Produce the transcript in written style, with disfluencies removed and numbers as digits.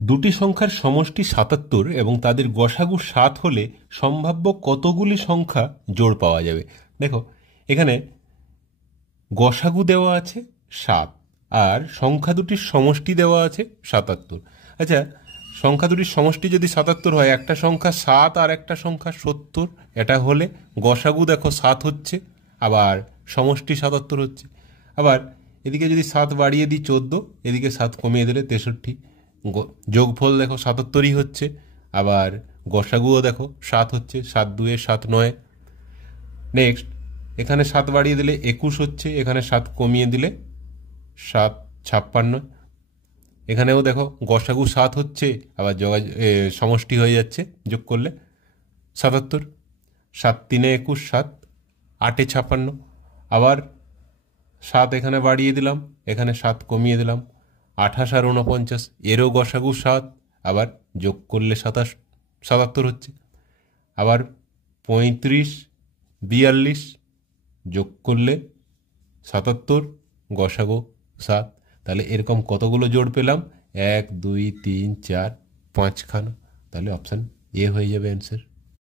দুটি সংখ্যার সমষ্টি ৭৭ এবং তাদের গসাগু ৭ হলে সম্ভাব্য কতগুলি সংখ্যা জোড় পাওয়া যাবে। দেখো এখানে গসাগু দেওয়া আছে ৭ আর সংখ্যা দুটির সমষ্টি দেওয়া আছে ৭৭। আচ্ছা, সংখ্যা দুটির সমষ্টি যদি ৭৭ হয়, একটা সংখ্যা ৭ আর একটা সংখ্যা ৭০, এটা হলে গসাগু দেখো ৭ হচ্ছে, আবার সমষ্টি ৭৭ হচ্ছে। আবার এদিকে যদি ৭ বাড়িয়ে দিই ১৪, এদিকে ৭ কমিয়ে দিলে ৬৩, যোগফল দেখো ৭৭ই হচ্ছে, আবার গসাগুও দেখো ৭ হচ্ছে, ৭ ২ ৭ ৯। নেক্সট, এখানে ৭ বাড়িয়ে দিলে ২১ হচ্ছে, এখানে ৭ কমিয়ে দিলে ৭ ৫৬। এখানেও দেখো গসাগু ৭ হচ্ছে, আবার সমষ্টি হয়ে যাচ্ছে যোগ করলে ৭৭। ৭ ৩ ২১, ৭ ৮ ৫৬। আবার ৭ এখানে বাড়িয়ে দিলাম, এখানে ৭ কমিয়ে দিলাম ২৮ আর ৪৯, এরও গসাগু ৭, আবার যোগ করলে ৭৭ হচ্ছে। আবার ৩৫ ৪২ যোগ করলে ৭৭, গসাগু ৭। তাহলে এরকম কতগুলো জোড় পেলাম? ১ ২ ৩ ৪ ৫খানা। তাহলে অপশান এ হয়ে যাবে অ্যান্সার।